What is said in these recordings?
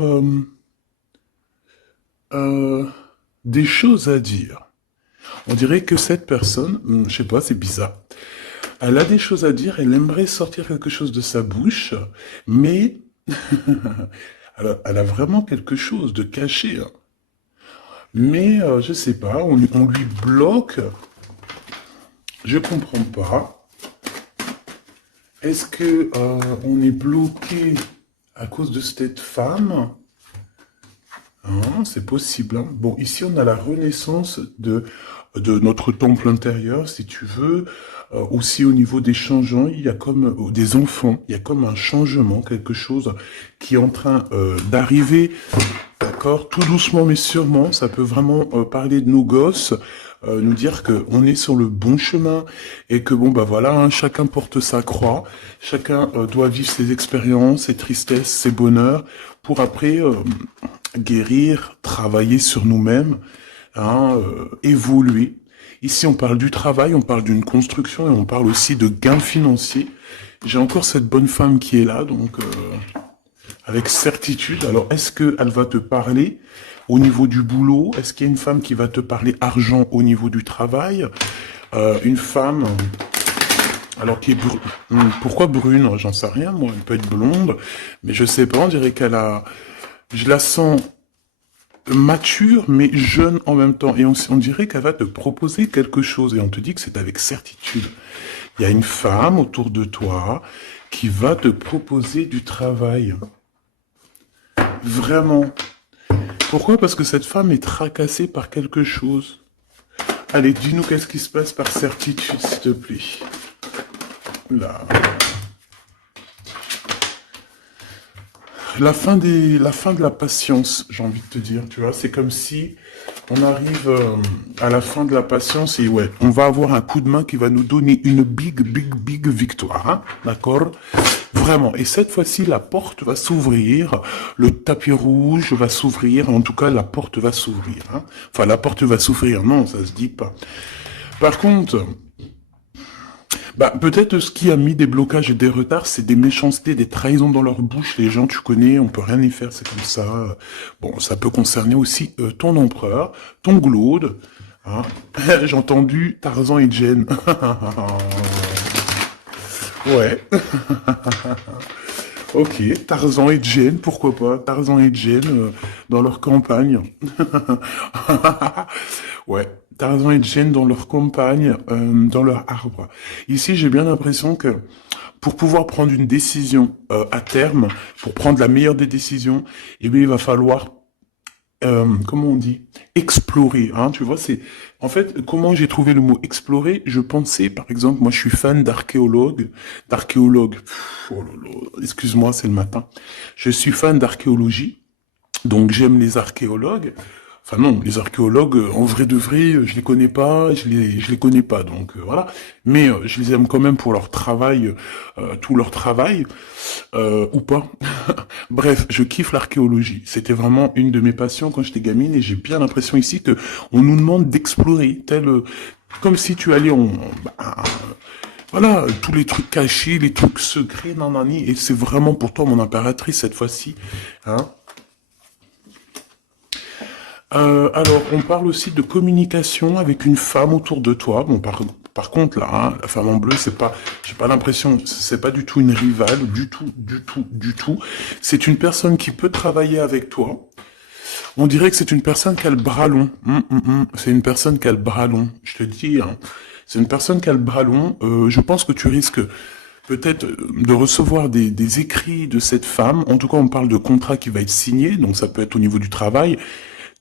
euh, euh, des choses à dire. On dirait que cette personne, je sais pas, c'est bizarre. Elle a des choses à dire, elle aimerait sortir quelque chose de sa bouche, mais elle a vraiment quelque chose de caché, hein. Mais je sais pas, on lui bloque. Je comprends pas. Est-ce que on est bloqué à cause de cette femme? Hein, c'est possible, hein. Bon, ici on a la renaissance de notre temple intérieur, si tu veux. Aussi au niveau des changements, il y a comme des enfants, il y a comme un changement, quelque chose qui est en train d'arriver, d'accord, tout doucement mais sûrement. Ça peut vraiment parler de nos gosses, nous dire que on est sur le bon chemin et que bon bah voilà, hein, chacun porte sa croix, chacun doit vivre ses expériences, ses tristesses, ses bonheurs, pour après guérir, travailler sur nous-mêmes, hein, évoluer. Ici, on parle du travail, on parle d'une construction et on parle aussi de gains financiers. J'ai encore cette bonne femme qui est là, donc avec certitude. Alors, est-ce qu'elle va te parler au niveau du boulot? Est-ce qu'il y a une femme qui va te parler argent au niveau du travail? Une femme, alors qui est pourquoi brune? J'en sais rien, moi. Elle peut être blonde, mais je sais pas. On dirait qu'elle a, je la sens mature mais jeune en même temps. Et on dirait qu'elle va te proposer quelque chose et on te dit que c'est avec certitude. Il y a une femme autour de toi qui va te proposer du travail. Vraiment. Pourquoi? Parce que cette femme est tracassée par quelque chose. Allez, dis-nous qu'est-ce qui se passe par certitude, s'il te plaît. Là. La fin de la patience, j'ai envie de te dire, tu vois, c'est comme si on arrive à la fin de la patience et ouais, on va avoir un coup de main qui va nous donner une big victoire, hein, d'accord? Vraiment. Et cette fois-ci, la porte va s'ouvrir, le tapis rouge va s'ouvrir, en tout cas, la porte va s'ouvrir, hein. Enfin, la porte va s'ouvrir, non, ça se dit pas. Par contre, bah, peut-être ce qui a mis des blocages et des retards, c'est des méchancetés, des trahisons dans leur bouche. Les gens, tu connais, on peut rien y faire, c'est comme ça. Bon, ça peut concerner aussi ton empereur, ton glaude. Hein. J'ai entendu Tarzan et Jane. Ouais. Ok, Tarzan et Jane, pourquoi pas? Tarzan et Jane dans leur campagne. Ouais, Tarzan et Jane dans leur campagne, dans leur arbre. Ici, j'ai bien l'impression que pour pouvoir prendre une décision à terme, pour prendre la meilleure des décisions, eh bien, il va falloir comment on dit, explorer, hein, tu vois, c'est, en fait, comment j'ai trouvé le mot explorer, je pensais, par exemple, moi je suis fan d'archéologue, oh là là, excuse-moi, c'est le matin, je suis fan d'archéologie, donc j'aime les archéologues. Enfin non, les archéologues, en vrai de vrai, je les connais pas, je les connais pas, donc voilà. Mais je les aime quand même pour leur travail, tout leur travail, ou pas. Bref, je kiffe l'archéologie. C'était vraiment une de mes passions quand j'étais gamine et j'ai bien l'impression ici que on nous demande d'explorer, tel comme si tu allais bah, voilà, tous les trucs cachés, les trucs secrets, nanani, et c'est vraiment pour toi mon impératrice cette fois-ci, hein. Alors, on parle aussi de communication avec une femme autour de toi. Bon, par contre, là, hein, la femme en bleu, c'est pas, j'ai pas l'impression, c'est pas du tout une rivale, du tout. C'est une personne qui peut travailler avec toi. On dirait que c'est une personne qui a le bras long. C'est une personne qui a le bras long. Je te dis, hein, c'est une personne qui a le bras long. Je pense que tu risques peut-être de recevoir des écrits de cette femme. En tout cas, on parle de contrat qui va être signé, donc ça peut être au niveau du travail.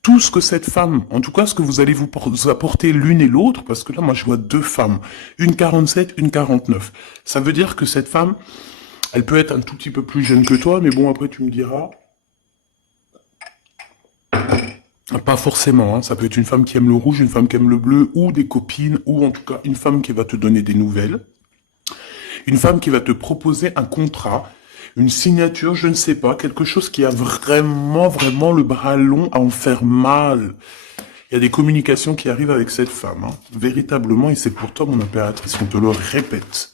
Tout ce que cette femme, en tout cas ce que vous allez vous apporter l'une et l'autre, parce que là moi je vois deux femmes, une 47, une 49. Ça veut dire que cette femme, elle peut être un tout petit peu plus jeune que toi, mais bon après tu me diras, pas forcément, hein. Ça peut être une femme qui aime le rouge, une femme qui aime le bleu, ou des copines, ou en tout cas une femme qui va te donner des nouvelles, une femme qui va te proposer un contrat, une signature, je ne sais pas, quelque chose qui a vraiment le bras long à en faire mal. Il y a des communications qui arrivent avec cette femme, hein, véritablement, et c'est pour toi, mon impératrice, qu'on te le répète.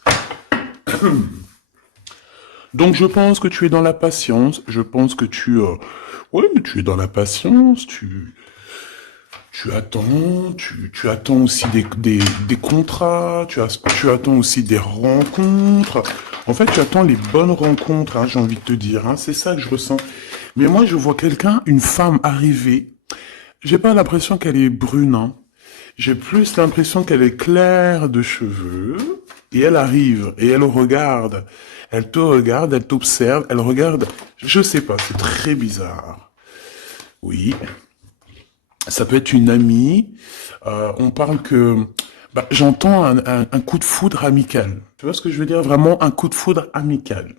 Donc je pense que tu es dans la patience, je pense que ouais, tu es dans la patience, tu attends, tu attends aussi des contrats, tu attends aussi des rencontres. En fait, tu attends les bonnes rencontres, hein, j'ai envie de te dire, hein, c'est ça que je ressens. Mais moi, je vois quelqu'un, une femme arriver. J'ai pas l'impression qu'elle est brune, hein. J'ai plus l'impression qu'elle est claire de cheveux. Et elle arrive, et elle regarde. Elle te regarde, elle t'observe, elle regarde. Je sais pas, c'est très bizarre. Oui, ça peut être une amie. On parle que... Bah, j'entends un coup de foudre amical. Tu vois ce que je veux dire? Vraiment un coup de foudre amical.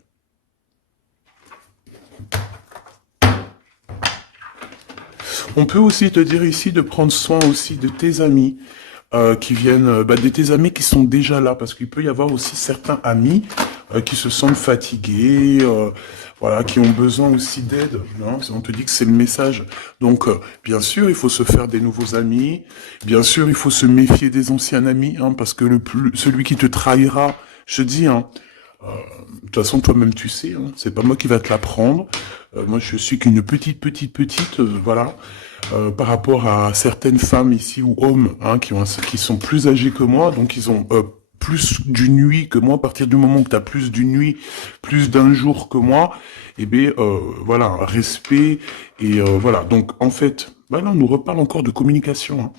On peut aussi te dire ici de prendre soin aussi de tes amis qui viennent, de tes amis qui sont déjà là, parce qu'il peut y avoir aussi certains amis qui se sentent fatigués, voilà, qui ont besoin aussi d'aide. Non, on te dit que c'est le message. Donc, bien sûr, il faut se faire des nouveaux amis. Bien sûr, il faut se méfier des anciens amis, hein, parce que celui qui te trahira, je te dis, hein, de toute façon, toi-même, tu sais, hein, c'est pas moi qui va te l'apprendre. Moi, je suis qu'une petite, voilà, par rapport à certaines femmes ici ou hommes, hein, qui sont plus âgés que moi, donc ils ont plus d'une nuit que moi. À partir du moment où tu as plus d'une nuit, plus d'un jour que moi, eh bien, voilà, respect et voilà. Donc, en fait, bah là, on nous reparle encore de communication, hein.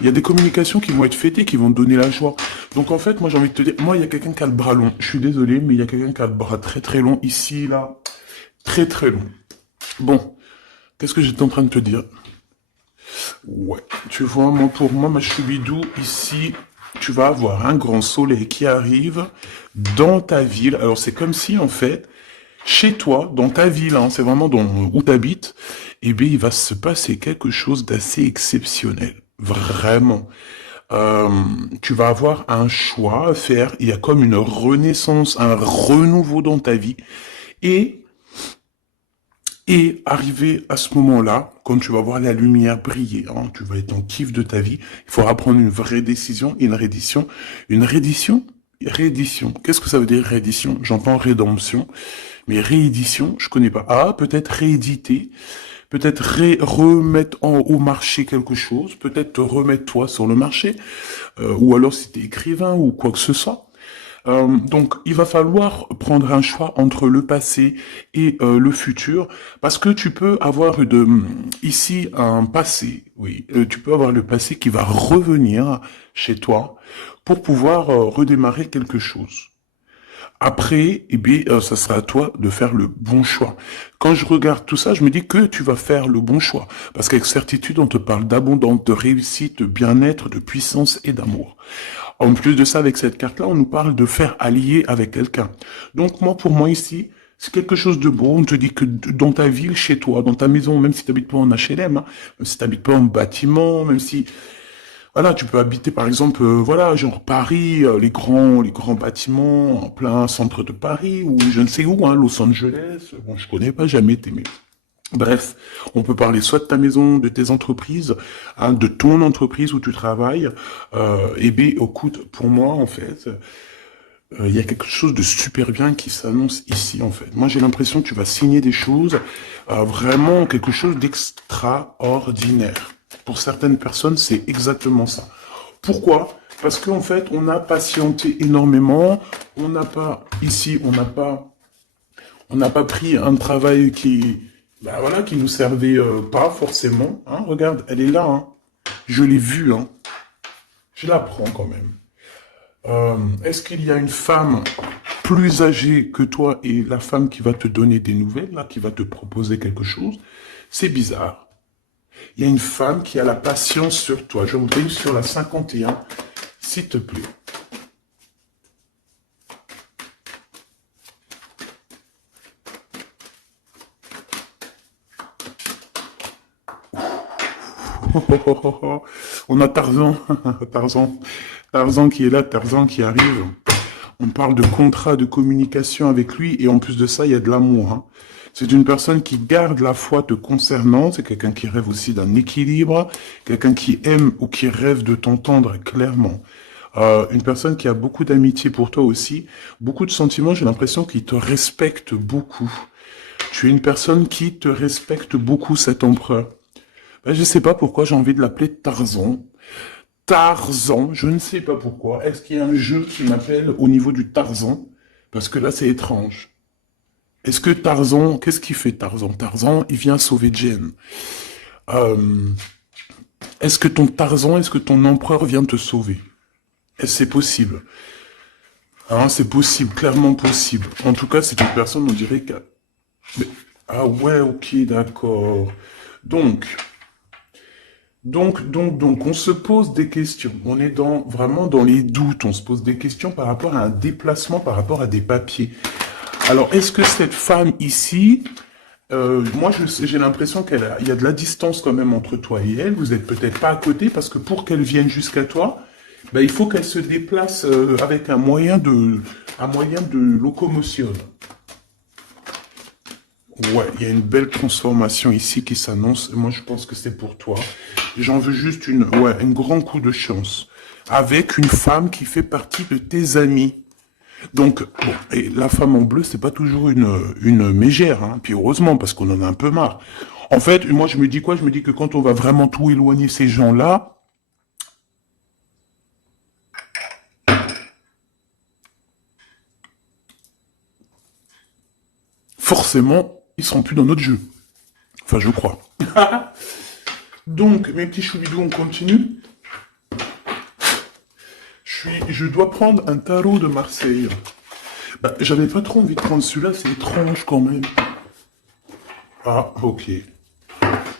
Il y a des communications qui vont être fêtées, qui vont te donner la joie. Donc en fait, moi j'ai envie de te dire, moi il y a quelqu'un qui a le bras long. Je suis désolé, mais il y a quelqu'un qui a le bras très très long ici, là. Très très long. Bon, qu'est-ce que j'étais en train de te dire? Ouais, tu vois, moi pour moi, ma choubidou, ici, tu vas avoir un grand soleil qui arrive dans ta ville. Alors c'est comme si en fait, chez toi, dans ta ville, hein, c'est vraiment où tu habites, eh bien il va se passer quelque chose d'assez exceptionnel. Vraiment. Euh, Tu vas avoir un choix à faire. Il y a comme une renaissance, un renouveau dans ta vie. Et, et arrivé à ce moment-là, quand tu vas voir la lumière briller, hein, tu vas être en kiff de ta vie, il faudra prendre une vraie décision et une reddition. Une reddition? Réédition. Qu'est-ce que ça veut dire réédition? J'entends rédemption, mais réédition, je connais pas. Ah, peut-être rééditer, peut-être remettre au marché quelque chose, peut-être te remettre toi sur le marché, ou alors si t'es écrivain ou quoi que ce soit. Donc, il va falloir prendre un choix entre le passé et le futur, parce que tu peux avoir ici un passé, oui, tu peux avoir le passé qui va revenir chez toi pour pouvoir redémarrer quelque chose. Après, eh bien, ça sera à toi de faire le bon choix. Quand je regarde tout ça, je me dis que tu vas faire le bon choix. Parce qu'avec certitude, on te parle d'abondance, de réussite, de bien-être, de puissance et d'amour. En plus de ça, avec cette carte-là, on nous parle de faire allier avec quelqu'un. Donc moi, pour moi ici, c'est quelque chose de beau. On te dit que dans ta ville, chez toi, dans ta maison, même si tu n'habites pas en HLM, hein, même si tu n'habites pas en bâtiment, même si voilà, tu peux habiter par exemple, voilà, genre Paris, les grands bâtiments en plein centre de Paris ou je ne sais où, hein, Los Angeles. Bon, je connais pas, jamais été, mais bref, on peut parler soit de ta maison, de tes entreprises, hein, de ton entreprise où tu travailles. Et bien, écoute, pour moi, en fait, il y a quelque chose de super bien qui s'annonce ici, en fait. Moi, j'ai l'impression que tu vas signer des choses, vraiment quelque chose d'extraordinaire. Pour certaines personnes, c'est exactement ça. Pourquoi? Parce qu'en fait, on a patienté énormément. On n'a pas, ici, on n'a pas pris un travail voilà, qui nous servait pas forcément. Hein, regarde, elle est là. Hein. Je l'ai vue. Hein. Je la prends quand même. Est-ce qu'il y a une femme plus âgée que toi et la femme qui va te donner des nouvelles, là, qui va te proposer quelque chose? C'est bizarre. Il y a une femme qui a la patience sur toi. Je voudrais sur la 51, s'il te plaît. On a Tarzan, Tarzan, Tarzan qui est là, Tarzan qui arrive. On parle de contrat, de communication avec lui, et en plus de ça, il y a de l'amour. Hein. C'est une personne qui garde la foi te concernant, c'est quelqu'un qui rêve aussi d'un équilibre, quelqu'un qui aime ou qui rêve de t'entendre clairement. Une personne qui a beaucoup d'amitié pour toi aussi, beaucoup de sentiments, j'ai l'impression qu'il te respecte beaucoup. Tu es une personne qui te respecte beaucoup, cet empereur. Ben, je sais pas pourquoi j'ai envie de l'appeler Tarzan. Tarzan, je ne sais pas pourquoi. Est-ce qu'il y a un jeu qui m'appelle au niveau du Tarzan? Parce que là, c'est étrange. Est-ce que Tarzan, qu'est-ce qu'il fait Tarzan? Tarzan, il vient sauver Jen. Euh, est-ce que ton Tarzan, est-ce que ton empereur vient te sauver? Est-ce que c'est possible? Hein, c'est possible, clairement possible. En tout cas, c'est une personne, on dirait que... Mais- Ah ouais, ok, d'accord. Donc, on se pose des questions. On est vraiment dans les doutes. On se pose des questions par rapport à un déplacement, par rapport à des papiers. Alors, est-ce que cette femme ici, moi, j'ai l'impression il y a de la distance quand même entre toi et elle. Vous êtes peut-être pas à côté parce que pour qu'elle vienne jusqu'à toi, ben, il faut qu'elle se déplace avec un moyen de locomotion. Ouais, il y a une belle transformation ici qui s'annonce. Moi, je pense que c'est pour toi. J'en veux juste un grand coup de chance. Avec une femme qui fait partie de tes amis. Donc, bon, et la femme en bleu, c'est pas toujours une mégère, hein. Puis heureusement, parce qu'on en a un peu marre. En fait, moi, je me dis quoi? Je me dis que quand on va vraiment tout éloigner ces gens-là, forcément, ils seront plus dans notre jeu. Enfin, je crois. Donc, mes petits choubidous, on continue. Je dois prendre un tarot de Marseille. Bah, j'avais pas trop envie de prendre celui-là, c'est étrange quand même. Ah, ok.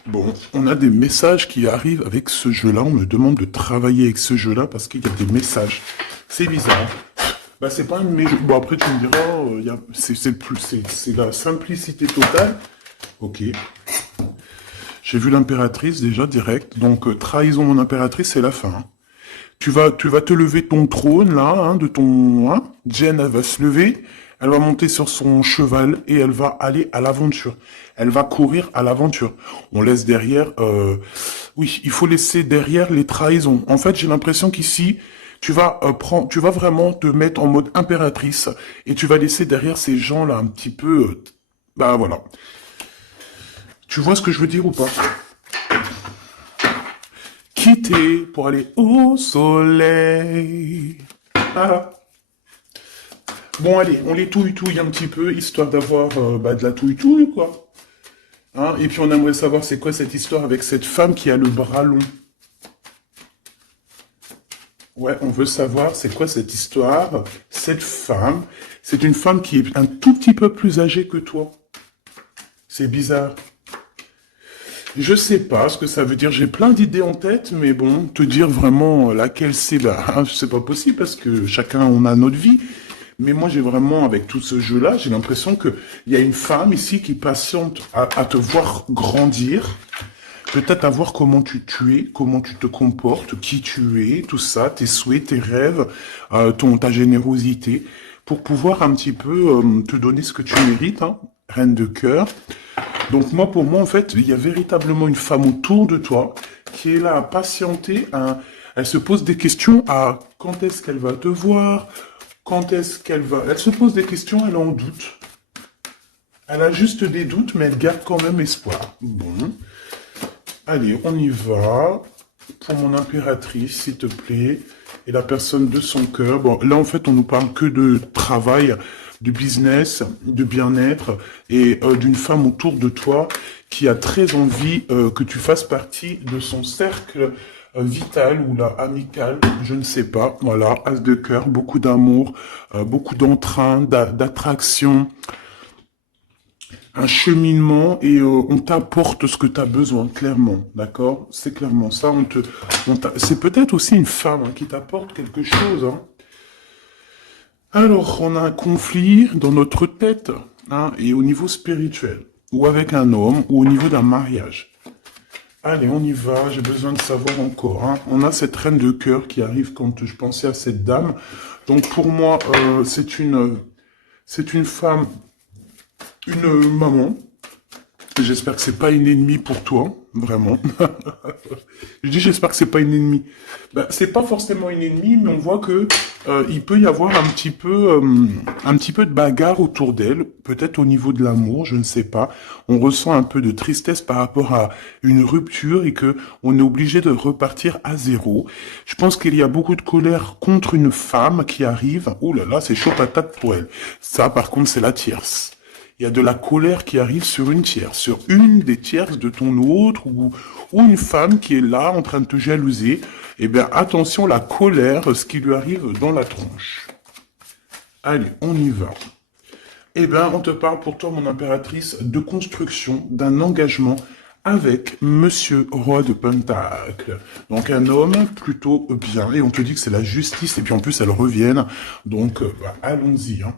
Bon, on a des messages qui arrivent avec ce jeu-là. On me demande de travailler avec ce jeu-là parce qu'il y a des messages. C'est bizarre. Bah, c'est pas un de mes jeux. Bon, après, tu me diras, c'est la simplicité totale. Ok. J'ai vu l'impératrice déjà direct. Donc, trahison mon impératrice, c'est la fin, hein. Tu vas te lever de ton trône, là, hein, de ton... Hein. Jen, elle va se lever, elle va monter sur son cheval et elle va aller à l'aventure. Elle va courir à l'aventure. On laisse derrière... Oui, il faut laisser derrière les trahisons. En fait, j'ai l'impression qu'ici, tu vas vraiment te mettre en mode impératrice et tu vas laisser derrière ces gens-là un petit peu... bah voilà. Tu vois ce que je veux dire ou pas? Quitter pour aller au soleil. Ah. Bon, allez, on les touille-touille un petit peu, histoire d'avoir de la touille-touille, quoi. Hein, et puis on aimerait savoir c'est quoi cette histoire avec cette femme qui a le bras long. Ouais, on veut savoir c'est quoi cette histoire. Cette femme, c'est une femme qui est un tout petit peu plus âgée que toi. C'est bizarre. Je sais pas ce que ça veut dire. J'ai plein d'idées en tête, mais bon, te dire vraiment laquelle c'est, bah, c'est pas possible parce que chacun on a notre vie. Mais moi, j'ai vraiment, avec tout ce jeu-là, j'ai l'impression que il y a une femme ici qui patiente à te voir grandir, peut-être à voir comment tu es, comment tu te comportes, qui tu es, tout ça, tes souhaits, tes rêves, ta générosité, pour pouvoir un petit peu te donner ce que tu mérites, hein, reine de cœur. Donc moi, pour moi, en fait, il y a véritablement une femme autour de toi qui est là à patienter. Elle se pose des questions à quand est-ce qu'elle va te voir, quand est-ce qu'elle va... Elle se pose des questions, elle en doute. Elle a juste des doutes, mais elle garde quand même espoir. Bon. Allez, on y va. Pour mon impératrice, s'il te plaît. Et la personne de son cœur. Bon, là, en fait, on nous parle que de travail, de business, de bien-être et d'une femme autour de toi qui a très envie que tu fasses partie de son cercle vital ou là amical, je ne sais pas. Voilà, as de cœur, beaucoup d'amour, beaucoup d'entrain, d'attraction, un cheminement et on t'apporte ce que tu as besoin, clairement, d'accord? C'est clairement ça. C'est peut-être aussi une femme hein, qui t'apporte quelque chose. Hein. Alors, on a un conflit dans notre tête hein, et au niveau spirituel, ou avec un homme, ou au niveau d'un mariage. Allez, on y va, j'ai besoin de savoir encore. Hein. On a cette reine de cœur qui arrive quand je pensais à cette dame. Donc pour moi, c'est une femme, une maman, J'espère que c'est pas une ennemie pour toi, vraiment. Je dis j'espère que c'est pas une ennemie. Ben, c'est pas forcément une ennemie, mais on voit que il peut y avoir un petit peu de bagarre autour d'elle, peut-être au niveau de l'amour, je ne sais pas. On ressent un peu de tristesse par rapport à une rupture et que on est obligé de repartir à zéro. Je pense qu'il y a beaucoup de colère contre une femme qui arrive. Ouh là là, c'est chaud patate pour elle. Ça, par contre, c'est la tierce. Il y a de la colère qui arrive sur une tierce, sur une des tierces de ton autre, ou une femme qui est là en train de te jalouser. Eh bien, attention, la colère, ce qui lui arrive dans la tronche. Allez, on y va. Eh bien, on te parle pour toi, mon impératrice, de construction, d'un engagement avec Monsieur Roi de Pentacle. Donc un homme plutôt bien, et on te dit que c'est la justice, et puis en plus elle revienne. Donc allons-y. Hein.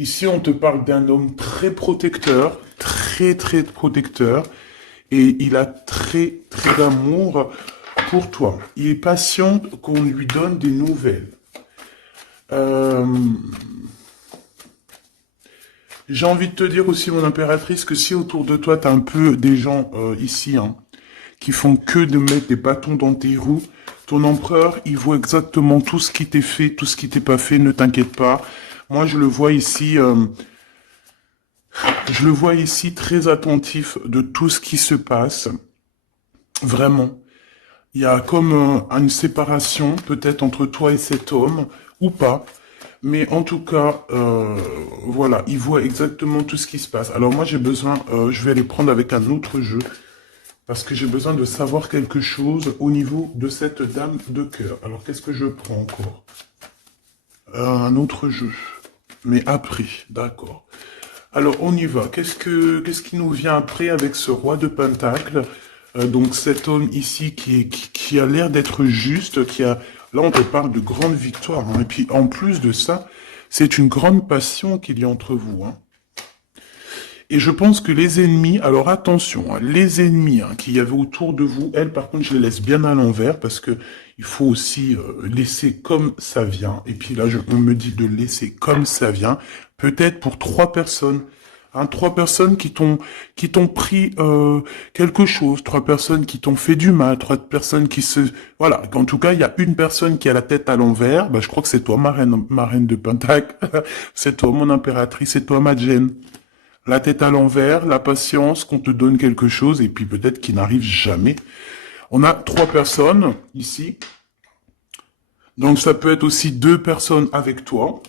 Ici, on te parle d'un homme très protecteur, très très protecteur, et il a très très d'amour pour toi. Il est patient qu'on lui donne des nouvelles. Euh, J'ai envie de te dire aussi, mon impératrice, que si autour de toi, t'as un peu des gens ici, hein, qui font que de mettre des bâtons dans tes roues, ton empereur, il voit exactement tout ce qui t'est fait, tout ce qui t'est pas fait, ne t'inquiète pas. Moi, je le vois ici très attentif de tout ce qui se passe. Vraiment. Il y a comme une séparation, peut-être entre toi et cet homme, ou pas. Mais en tout cas, voilà, il voit exactement tout ce qui se passe. Alors moi, j'ai besoin, je vais aller prendre avec un autre jeu, parce que j'ai besoin de savoir quelque chose au niveau de cette dame de cœur. Alors, qu'est-ce que je prends encore? Un autre jeu. Mais après, d'accord. Alors, on y va. Qu'est-ce qui nous vient après avec ce roi de Pentacle? Donc, cet homme ici qui a l'air d'être juste, là, on te parle de grande victoire. Hein. Et puis, en plus de ça, c'est une grande passion qu'il y a entre vous. Hein. Et je pense que les ennemis, alors attention, hein, les ennemis hein, qu'il y avait autour de vous, elles, par contre, je les laisse bien à l'envers parce que il faut aussi laisser comme ça vient. Et puis là, on me dit de laisser comme ça vient. Peut-être pour 3 personnes. Hein, 3 personnes qui t'ont pris quelque chose, 3 personnes qui t'ont fait du mal, 3 personnes qui se... Voilà, en tout cas, il y a une personne qui a la tête à l'envers, bah, je crois que c'est toi, ma reine de Pentacle, c'est toi, mon impératrice, c'est toi, ma Jen. La tête à l'envers, la patience, qu'on te donne quelque chose, et puis peut-être qu'il n'arrive jamais. On a 3 personnes ici. Donc ça peut être aussi 2 personnes avec toi.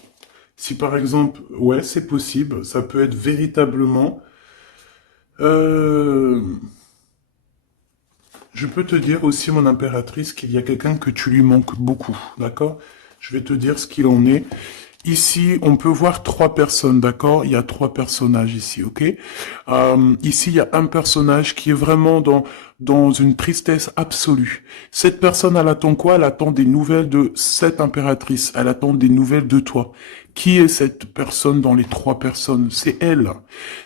Si par exemple, ouais, c'est possible, ça peut être véritablement... Je peux te dire aussi, mon impératrice, qu'il y a quelqu'un que tu lui manques beaucoup, d'accord? Je vais te dire ce qu'il en est. Ici, on peut voir 3 personnes, d'accord? Il y a 3 personnages ici, ok? Ici, il y a un personnage qui est vraiment dans une tristesse absolue. Cette personne, elle attend quoi? Elle attend des nouvelles de cette impératrice. Elle attend des nouvelles de toi. Qui est cette personne dans les 3 personnes? C'est elle.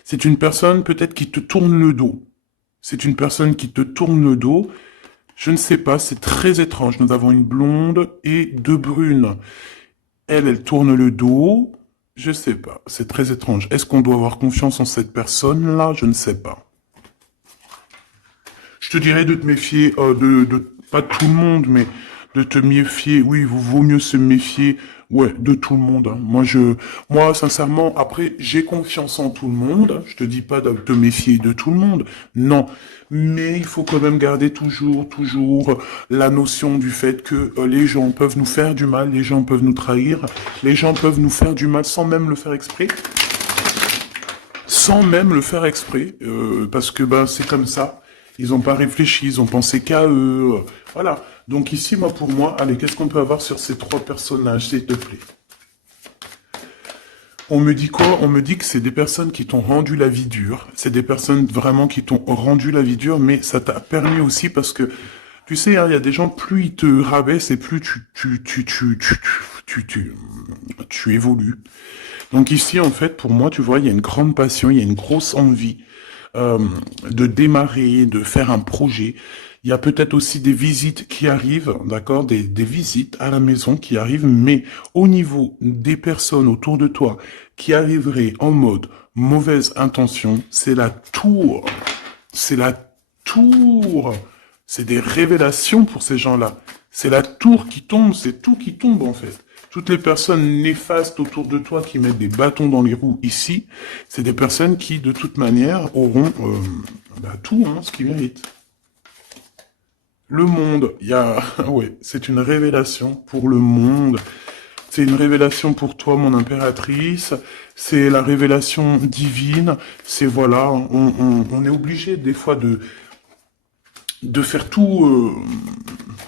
C'est une personne peut-être qui te tourne le dos. C'est une personne qui te tourne le dos. Je ne sais pas, c'est très étrange. Nous avons une blonde et 2 brunes. Elle tourne le dos. Je sais pas. C'est très étrange. Est-ce qu'on doit avoir confiance en cette personne-là? Je ne sais pas. Je te dirais de te méfier, pas de tout le monde, mais de te méfier. Oui, il vaut mieux se méfier, ouais, de tout le monde. Hein. Moi, sincèrement, après, j'ai confiance en tout le monde. Je te dis pas de te méfier de tout le monde. Non. Mais il faut quand même garder toujours la notion du fait que les gens peuvent nous faire du mal, les gens peuvent nous trahir, les gens peuvent nous faire du mal sans même le faire exprès. Sans même le faire exprès, parce que ben c'est comme ça. Ils n'ont pas réfléchi, ils ont pensé qu'à eux. Voilà. Donc ici, moi, pour moi, allez, qu'est-ce qu'on peut avoir sur ces 3 personnages, s'il te plaît? On me dit quoi? On me dit que c'est des personnes qui t'ont rendu la vie dure. C'est des personnes vraiment qui t'ont rendu la vie dure, mais ça t'a permis aussi parce que, tu sais, hein, il y a des gens, plus ils te rabaissent et plus tu évolues. Donc ici, en fait, pour moi, tu vois, il y a une grande passion, il y a une grosse envie euh, de démarrer, de faire un projet. Il y a peut-être aussi des visites qui arrivent, d'accord, des visites à la maison qui arrivent, mais au niveau des personnes autour de toi qui arriveraient en mode mauvaise intention, c'est la tour. C'est la tour. C'est des révélations pour ces gens-là. C'est la tour qui tombe, c'est tout qui tombe en fait. Toutes les personnes néfastes autour de toi qui mettent des bâtons dans les roues ici, c'est des personnes qui, de toute manière, auront tout, ce qu'ils méritent. Le monde, ouais, c'est une révélation pour le monde. C'est une révélation pour toi, mon impératrice. C'est la révélation divine. C'est voilà, on est obligé des fois de faire tout.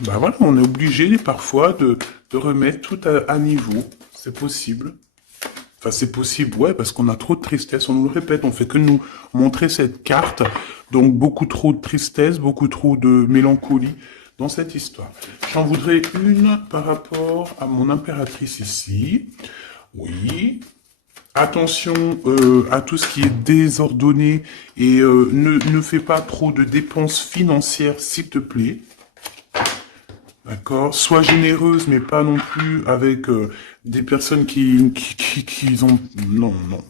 Voilà, on est obligé parfois de remettre tout à niveau. C'est possible. Enfin, c'est possible, ouais, parce qu'on a trop de tristesse. On nous le répète, on fait que nous montrer cette carte. Donc, beaucoup trop de tristesse, beaucoup trop de mélancolie dans cette histoire. J'en voudrais une par rapport à mon impératrice ici. Oui. Attention à tout ce qui est désordonné et ne fais pas trop de dépenses financières, s'il te plaît. D'accord. Sois généreuse, mais pas non plus avec des personnes qui ont... Non, non.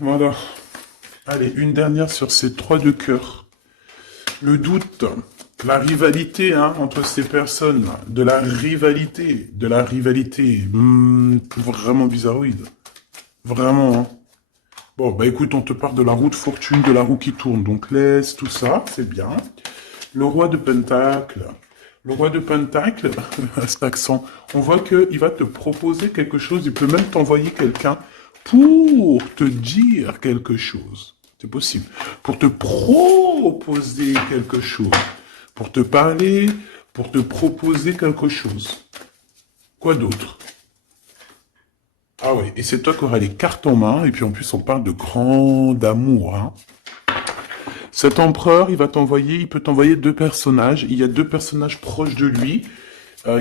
Voilà. Allez, une dernière sur ces 3 de cœur. Le doute, la rivalité entre ces personnes, de la rivalité, vraiment bizarroïde. Vraiment, Bon, écoute, on te parle de la roue de fortune, de la roue qui tourne, donc laisse tout ça, c'est bien. Le roi de Pentacle. Le roi de Pentacle, à cet accent, on voit qu'il va te proposer quelque chose, il peut même t'envoyer quelqu'un pour te dire quelque chose. C'est possible. Pour te proposer quelque chose. Pour te parler, pour te proposer quelque chose. Quoi d'autre? Ah oui, et c'est toi qui auras les cartes en main, et puis en plus on parle de grand amour. Cet empereur, il peut t'envoyer 2 personnages. Il y a 2 personnages proches de lui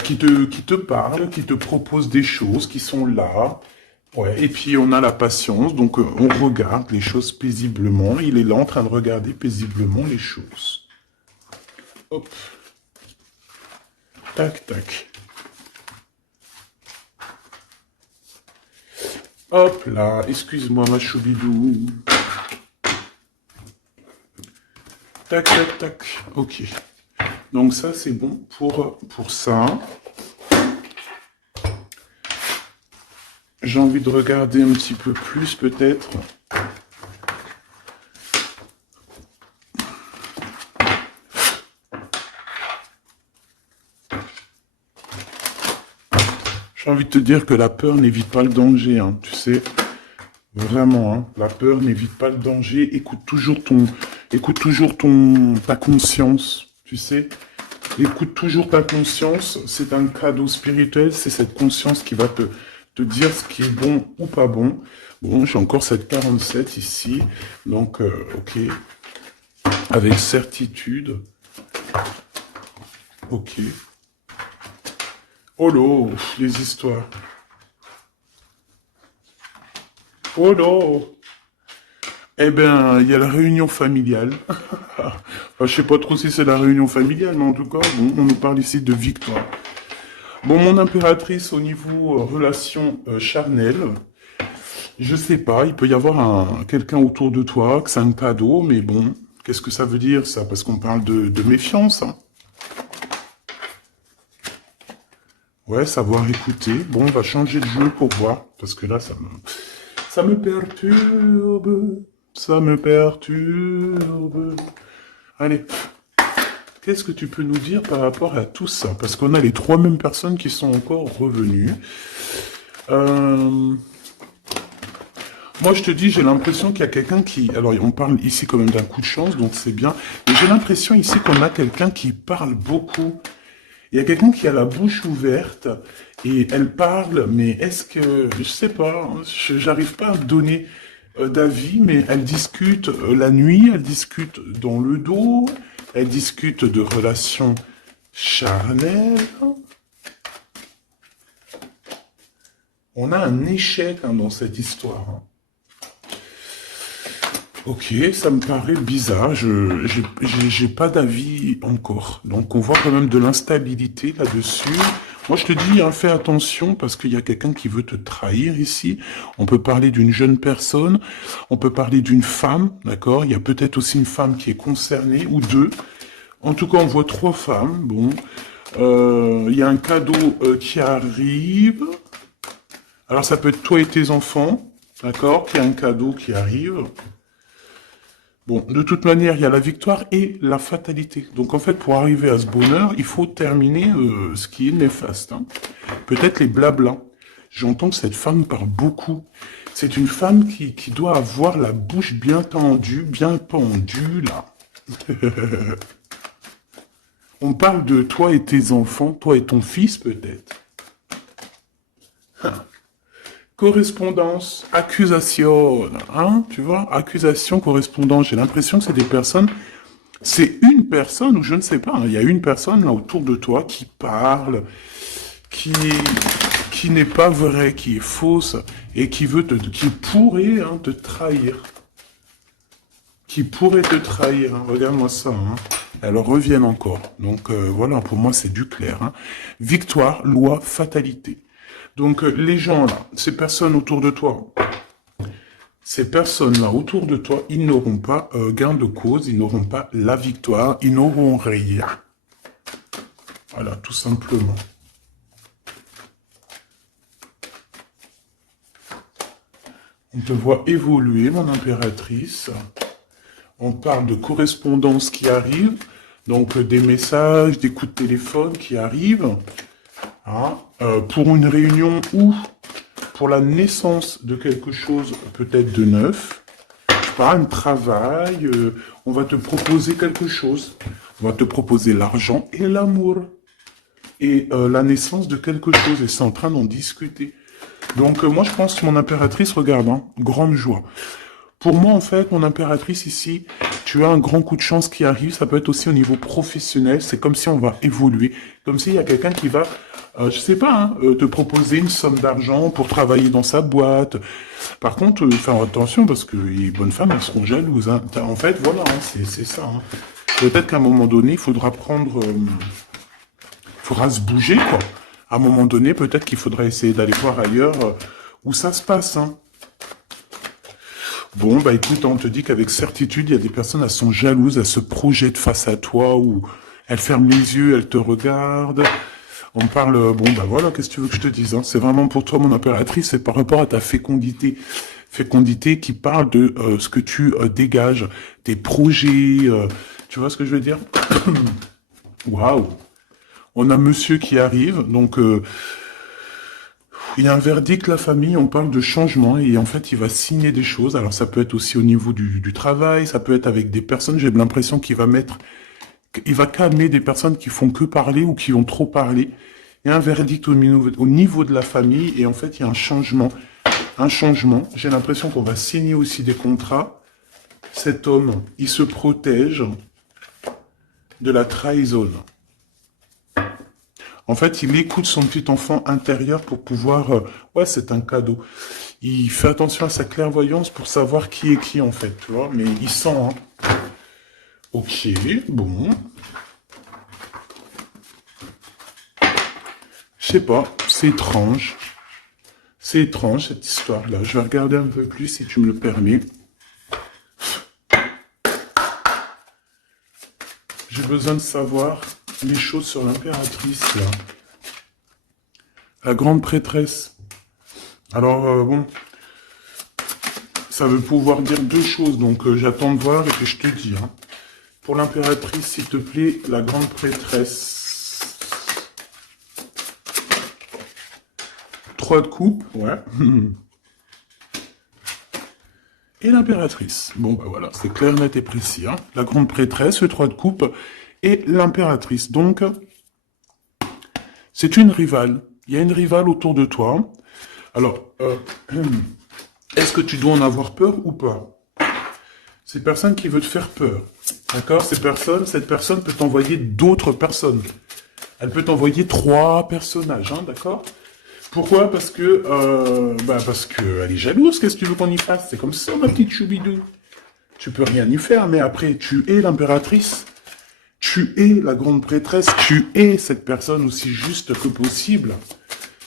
qui te parlent, qui te proposent des choses, qui sont là. Ouais. Et puis on a la patience, donc on regarde les choses paisiblement. Il est là en train de regarder paisiblement les choses. Hop. Tac, tac. Hop là, excuse-moi ma choubidou. Tac, tac, tac. Ok. Donc ça, c'est bon pour ça. J'ai envie de regarder un petit peu plus, peut-être. J'ai envie de te dire que la peur n'évite pas le danger, tu sais. Vraiment, la peur n'évite pas le danger. Écoute toujours ta conscience, tu sais. Écoute toujours ta conscience. C'est un cadeau spirituel. C'est cette conscience qui va te dire ce qui est bon ou pas bon. Bon, j'ai encore cette 47 ici. Donc, ok. Avec certitude. Ok. Oh là, les histoires. Oh là. Eh ben, il y a la réunion familiale. Enfin, je sais pas trop si c'est la réunion familiale, mais en tout cas, bon, on nous parle ici de victoire. Bon, mon impératrice, au niveau relation charnelle, je sais pas, il peut y avoir quelqu'un autour de toi, que c'est un cadeau, mais bon, qu'est-ce que ça veut dire, ça? Parce qu'on parle de méfiance, Ouais, savoir écouter. Bon, on va changer de jeu pour voir, parce que là, ça me perturbe. Ça me perturbe. Allez, qu'est-ce que tu peux nous dire par rapport à tout ça? Parce qu'on a les 3 mêmes personnes qui sont encore revenues. Moi, je te dis, j'ai l'impression qu'il y a quelqu'un qui... Alors, on parle ici quand même d'un coup de chance, donc c'est bien. Mais j'ai l'impression ici qu'on a quelqu'un qui parle beaucoup. Il y a quelqu'un qui a la bouche ouverte et elle parle, mais est-ce que... Je sais pas, j'arrive pas à donner d'avis, mais elle discute la nuit, elle discute dans le dos, elle discute de relations charnelles. On a un échec dans cette histoire. Ok, ça me paraît bizarre, j'ai pas d'avis encore. Donc on voit quand même de l'instabilité là-dessus. Moi, je te dis, hein, fais attention parce qu'il y a quelqu'un qui veut te trahir ici. On peut parler d'une jeune personne, on peut parler d'une femme, d'accord? Il y a peut-être aussi une femme qui est concernée, ou deux. En tout cas, on voit trois femmes. Bon, il y a un cadeau qui arrive. Alors, ça peut être toi et tes enfants, d'accord? Il y a un cadeau qui arrive. Bon, de toute manière, il y a la victoire et la fatalité. Donc, en fait, pour arriver à ce bonheur, il faut terminer ce qui est néfaste. Hein. Peut-être les blablas. J'entends que cette femme parle beaucoup. C'est une femme qui doit avoir la bouche bien tendue, bien pendue, là. On parle de toi et tes enfants, toi et ton fils, peut-être. Correspondance, accusation, hein, tu vois, accusation, correspondance. J'ai l'impression que c'est des personnes, c'est une personne, ou je ne sais pas, hein, il y a une personne là autour de toi qui parle, qui, qui n'est pas vraie, qui est fausse, et qui pourrait hein, te trahir. Qui pourrait te trahir, hein. Regarde-moi ça, hein. Elles reviennent encore. Donc voilà, pour moi c'est du clair. Hein. Victoire, loi, fatalité. Donc les gens là, ces personnes autour de toi, ces personnes-là autour de toi, ils n'auront pas gain de cause, ils n'auront pas la victoire, ils n'auront rien. Voilà, tout simplement. On te voit évoluer, mon impératrice. On parle de correspondance qui arrive, donc des messages, des coups de téléphone qui arrivent. Hein, pour une réunion ou pour la naissance de quelque chose peut-être de neuf, pas un travail, on va te proposer quelque chose, on va te proposer l'argent et l'amour, et la naissance de quelque chose, et c'est en train d'en discuter. Donc moi je pense que mon impératrice, regarde, hein, grande joie. Pour moi, en fait, mon impératrice ici, tu as un grand coup de chance qui arrive. Ça peut être aussi au niveau professionnel. C'est comme si on va évoluer. Comme s'il y a quelqu'un qui va, je sais pas, hein, te proposer une somme d'argent pour travailler dans sa boîte. Par contre, faire attention parce que les bonnes femmes, elles seront jalouses. Hein. En fait, voilà, hein, c'est ça. Hein. Peut-être qu'à un moment donné, il faudra prendre... il faudra se bouger, quoi. À un moment donné, peut-être qu'il faudra essayer d'aller voir ailleurs où ça se passe, hein. Bon, bah écoute, on te dit qu'avec certitude, il y a des personnes, elles sont jalouses, elles se projettent face à toi, ou elles ferment les yeux, elles te regardent. On parle, bon, bah voilà, qu'est-ce que tu veux que je te dise, hein. C'est vraiment pour toi, mon impératrice, c'est par rapport à ta fécondité. Fécondité qui parle de ce que tu dégages, tes projets, tu vois ce que je veux dire? Waouh! On a monsieur qui arrive, donc... il y a un verdict, la famille, on parle de changement et en fait, il va signer des choses. Alors, ça peut être aussi au niveau du travail, ça peut être avec des personnes. J'ai l'impression qu'il va il va calmer des personnes qui font que parler ou qui ont trop parlé. Il y a un verdict au niveau de la famille et en fait, il y a un changement. Un changement. J'ai l'impression qu'on va signer aussi des contrats. Cet homme, il se protège de la trahison. En fait, il écoute son petit enfant intérieur pour pouvoir... ouais, c'est un cadeau. Il fait attention à sa clairvoyance pour savoir qui est qui, en fait, tu vois. Mais il sent, hein. Ok, bon. Je sais pas, c'est étrange. C'est étrange, cette histoire-là. Je vais regarder un peu plus, si tu me le permets. J'ai besoin de savoir les choses sur l'impératrice, là. La grande prêtresse. Alors, bon, ça veut pouvoir dire deux choses, donc j'attends de voir et puis je te dis. Hein. Pour l'impératrice, s'il te plaît, la grande prêtresse. 3 de coupe, ouais. Et l'impératrice. Bon, bah voilà, c'est clair, net et précis. Hein. La grande prêtresse, le 3 de coupe, et l'impératrice. Donc, c'est une rivale. Il y a une rivale autour de toi. Alors, est-ce que tu dois en avoir peur ou pas? C'est personne qui veut te faire peur. D'accord? Cette personne peut t'envoyer d'autres personnes. Elle peut t'envoyer 3 personnages, hein, d'accord? Pourquoi? Parce que elle est jalouse. Qu'est-ce que tu veux qu'on y fasse? C'est comme ça, ma petite choubidou. Tu peux rien y faire, mais après, tu es l'impératrice. Tu es la grande prêtresse, tu es cette personne aussi juste que possible.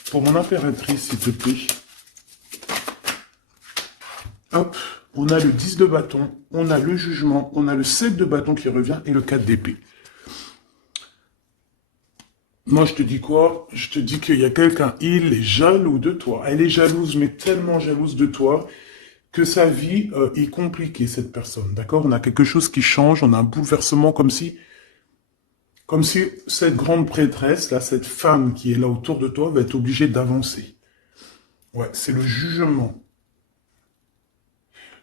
Pour mon impératrice, s'il te plaît. Hop, on a le 10 de bâton, on a le jugement, on a le 7 de bâton qui revient et le 4 d'épée. Moi, je te dis quoi? Je te dis qu'il y a quelqu'un, il est jaloux de toi. Elle est jalouse, mais tellement jalouse de toi que sa vie est compliquée, cette personne. D'accord? On a quelque chose qui change, on a un bouleversement comme si cette grande prêtresse, là, cette femme qui est là autour de toi, va être obligée d'avancer. Ouais, c'est le jugement.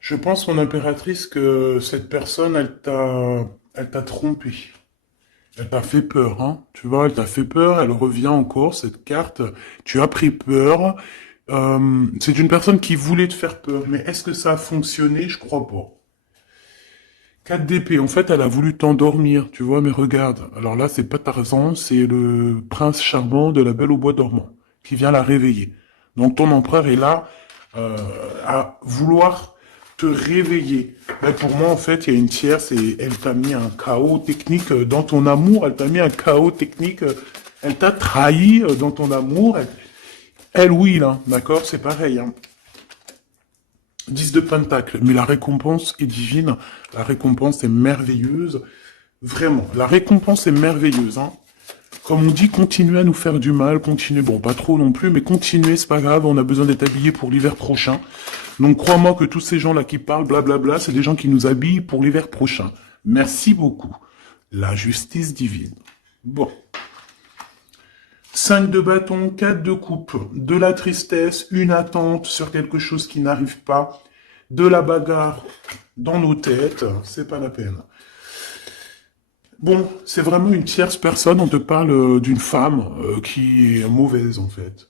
Je pense, mon impératrice, que cette personne, elle t'a trompé. Elle t'a fait peur, hein. Tu vois, elle t'a fait peur, elle revient encore, cette carte. Tu as pris peur. C'est une personne qui voulait te faire peur. Mais est-ce que ça a fonctionné? Je crois pas. 4 d'épée, en fait, elle a voulu t'endormir, tu vois, mais regarde. Alors là, c'est pas Tarzan, c'est le prince charmant de la Belle au bois dormant, qui vient la réveiller. Donc ton empereur est là à vouloir te réveiller. Mais pour moi, en fait, il y a une tierce et elle t'a mis un chaos technique dans ton amour, elle t'a mis un chaos technique, elle t'a trahi dans ton amour. Elle oui, là, d'accord, c'est pareil, hein. 10 de pentacle, mais la récompense est divine, la récompense est merveilleuse, vraiment, la récompense est merveilleuse, hein. Comme on dit, continuez à nous faire du mal, continuez, bon, pas trop non plus, mais continuez, c'est pas grave, on a besoin d'être habillés pour l'hiver prochain. Donc crois-moi que tous ces gens-là qui parlent, blablabla, c'est des gens qui nous habillent pour l'hiver prochain. Merci beaucoup. La justice divine. Bon. 5 de bâton, 4 de coupe, de la tristesse, une attente sur quelque chose qui n'arrive pas, de la bagarre dans nos têtes, c'est pas la peine. Bon, c'est vraiment une tierce personne, on te parle d'une femme qui est mauvaise en fait.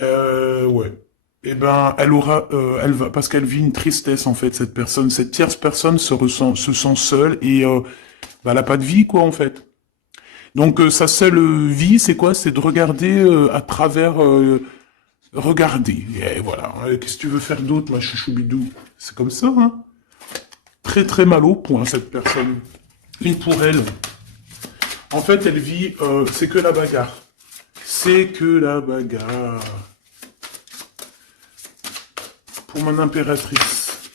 Ouais. Eh ben, elle va, parce qu'elle vit une tristesse en fait, cette personne, cette tierce personne se sent seule et bah, elle a pas de vie quoi en fait. Donc sa seule vie, c'est quoi? C'est de regarder à travers, regarder. Et voilà. Qu'est-ce que tu veux faire d'autre, ma chouchoubidou? C'est comme ça, hein. Très très mal au point cette personne. Une pour elle. En fait, elle vit, c'est que la bagarre. C'est que la bagarre. Pour mon impératrice.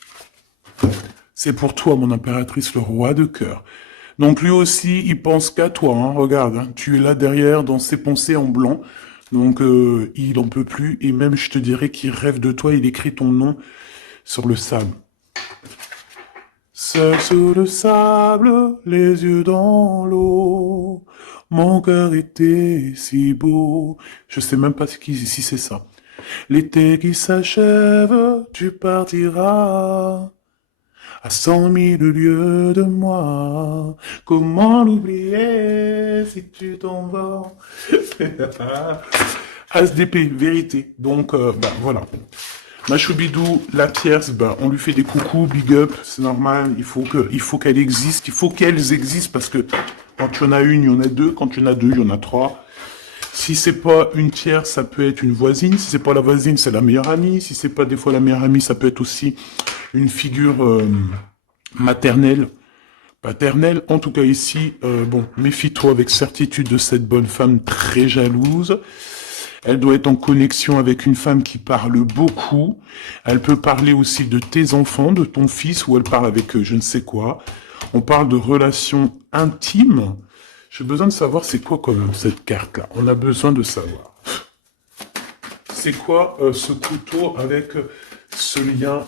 C'est pour toi, mon impératrice, le roi de cœur. Donc lui aussi, il pense qu'à toi, hein, regarde, hein, tu es là derrière dans ses pensées en blanc, donc il en peut plus, et même je te dirais qu'il rêve de toi, il écrit ton nom sur le sable. Seul sous le sable, les yeux dans l'eau, mon cœur était si beau. Je sais même pas si c'est ça. L'été qui s'achève, tu partiras. À 100 000 lieues de moi, comment l'oublier si tu t'en vas? As d'épée, vérité. Donc, bah, voilà. Machoubidou, la tierce, bah, on lui fait des coucous, big up, c'est normal, il faut qu'elle existe, il faut qu'elles existent, parce que quand tu en as une, il y en a deux, quand tu en as deux, il y en a trois. Si c'est pas une tierce, ça peut être une voisine, si c'est pas la voisine, c'est la meilleure amie, si c'est pas des fois la meilleure amie, ça peut être aussi une figure maternelle, paternelle. En tout cas ici, bon, méfie-toi avec certitude de cette bonne femme très jalouse. Elle doit être en connexion avec une femme qui parle beaucoup. Elle peut parler aussi de tes enfants, de ton fils, ou elle parle avec je ne sais quoi. On parle de relations intimes. J'ai besoin de savoir c'est quoi quand même cette carte-là. On a besoin de savoir. C'est quoi ce couteau avec ce lien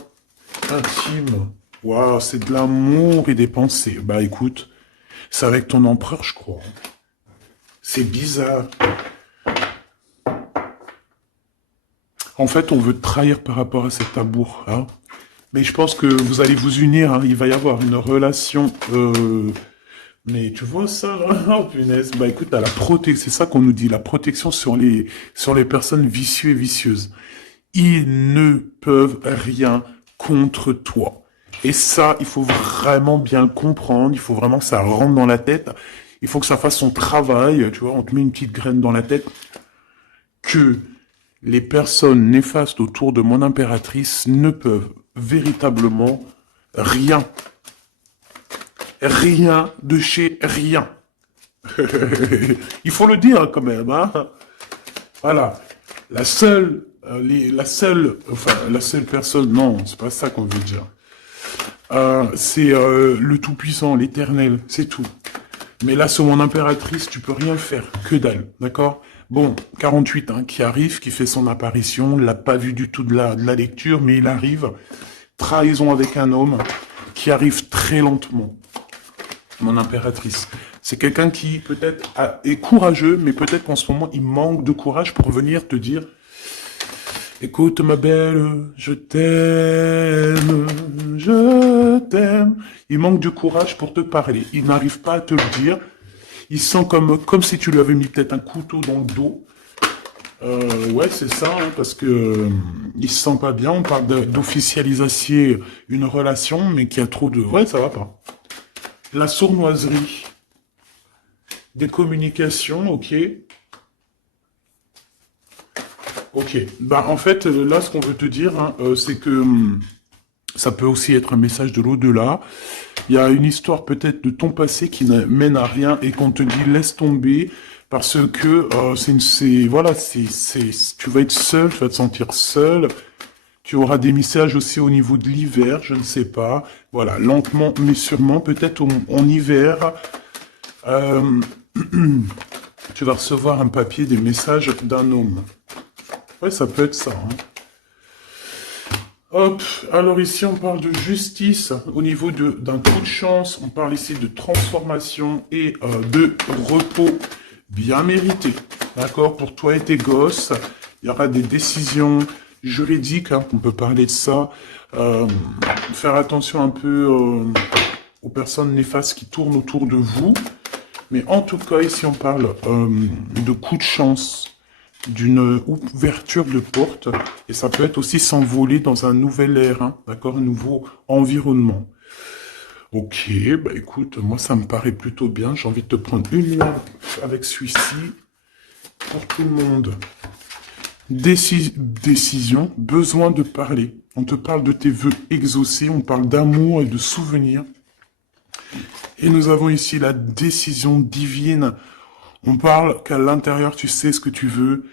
intime? Waouh, c'est de l'amour et des pensées. Bah écoute, c'est avec ton empereur, je crois. C'est bizarre. En fait, on veut te trahir par rapport à cet amour, hein. Mais je pense que vous allez vous unir, hein. Il va y avoir une relation... Mais tu vois ça, là? Oh, punaise. Bah écoute, t'as la protection, c'est ça qu'on nous dit, la protection sur les personnes vicieuses et vicieuses. Ils ne peuvent rien contre toi. Et ça, il faut vraiment bien le comprendre, il faut vraiment que ça rentre dans la tête, il faut que ça fasse son travail, tu vois, on te met une petite graine dans la tête, que les personnes néfastes autour de mon impératrice ne peuvent véritablement rien Rien de chez rien. Il faut le dire quand même, hein. Voilà. La seule personne, non, c'est pas ça qu'on veut dire. C'est le Tout-Puissant, l'Éternel, c'est tout. Mais là, sur mon impératrice, tu peux rien faire, que dalle, d'accord? Bon, 48, hein, qui arrive, qui fait son apparition, l'a pas vu du tout de la lecture, mais il arrive. Trahison avec un homme qui arrive très lentement. Mon impératrice. C'est quelqu'un qui peut-être est courageux, mais peut-être qu'en ce moment, il manque de courage pour venir te dire écoute ma belle, je t'aime. Il manque de courage pour te parler. Il n'arrive pas à te le dire. Il sent comme si tu lui avais mis peut-être un couteau dans le dos. Ouais, c'est ça, hein, parce que il se sent pas bien. On parle d'officialiser une relation, mais qui a trop de... Ouais, ça va pas. La sournoiserie. Des communications, ok. Ok. Bah, en fait, là, ce qu'on veut te dire, hein, c'est que ça peut aussi être un message de l'au-delà. Il y a une histoire peut-être de ton passé qui ne mène à rien et qu'on te dit laisse tomber parce que tu vas être seul, tu vas te sentir seul. Tu auras des messages aussi au niveau de l'hiver, je ne sais pas. Voilà, lentement mais sûrement, peut-être en hiver, euh, tu vas recevoir un papier, des messages d'un homme. Ouais, ça peut être ça, hein. Hop, alors ici on parle de justice au niveau d'un coup de chance, on parle ici de transformation et de repos bien mérité. D'accord, pour toi et tes gosses, il y aura des décisions juridiques, hein, on peut parler de ça. Faire attention un peu aux personnes néfastes qui tournent autour de vous. Mais en tout cas, ici on parle de coup de chance, d'une ouverture de porte, et ça peut être aussi s'envoler dans un nouvel air, hein, d'accord, un nouveau environnement. Ok, bah écoute, moi ça me paraît plutôt bien, j'ai envie de te prendre une lampe avec celui-ci, pour tout le monde. Décision, besoin de parler. On te parle de tes vœux exaucés, on parle d'amour et de souvenirs. Et nous avons ici la décision divine. On parle qu'à l'intérieur, tu sais ce que tu veux.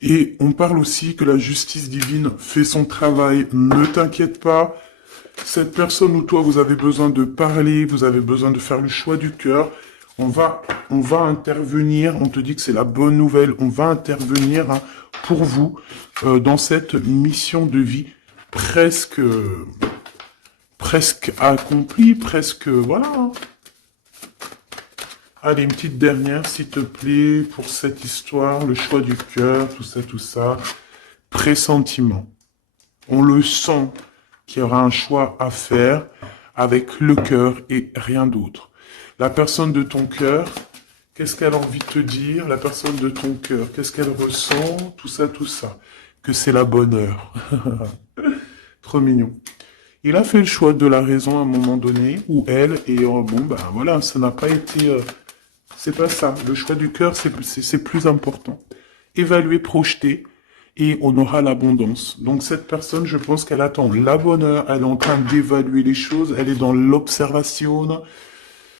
Et on parle aussi que la justice divine fait son travail. Ne t'inquiète pas. Cette personne ou toi, vous avez besoin de parler, vous avez besoin de faire le choix du cœur. On va intervenir. On te dit que c'est la bonne nouvelle. On va intervenir, hein, pour vous dans cette mission de vie presque accomplie, presque voilà, hein. Allez, une petite dernière, s'il te plaît, pour cette histoire, le choix du cœur, tout ça, tout ça. Pressentiment. On le sent qu'il y aura un choix à faire avec le cœur et rien d'autre. La personne de ton cœur, qu'est-ce qu'elle a envie de te dire? La personne de ton cœur, qu'est-ce qu'elle ressent? Tout ça, tout ça. Que c'est la bonne heure. Trop mignon. Il a fait le choix de la raison à un moment donné, ou elle, et bon, ben voilà, ça n'a pas été... c'est pas ça. Le choix du cœur, c'est plus important. Évaluer, projeter, et on aura l'abondance. Donc cette personne, je pense qu'elle attend la bonne heure, elle est en train d'évaluer les choses, elle est dans l'observation,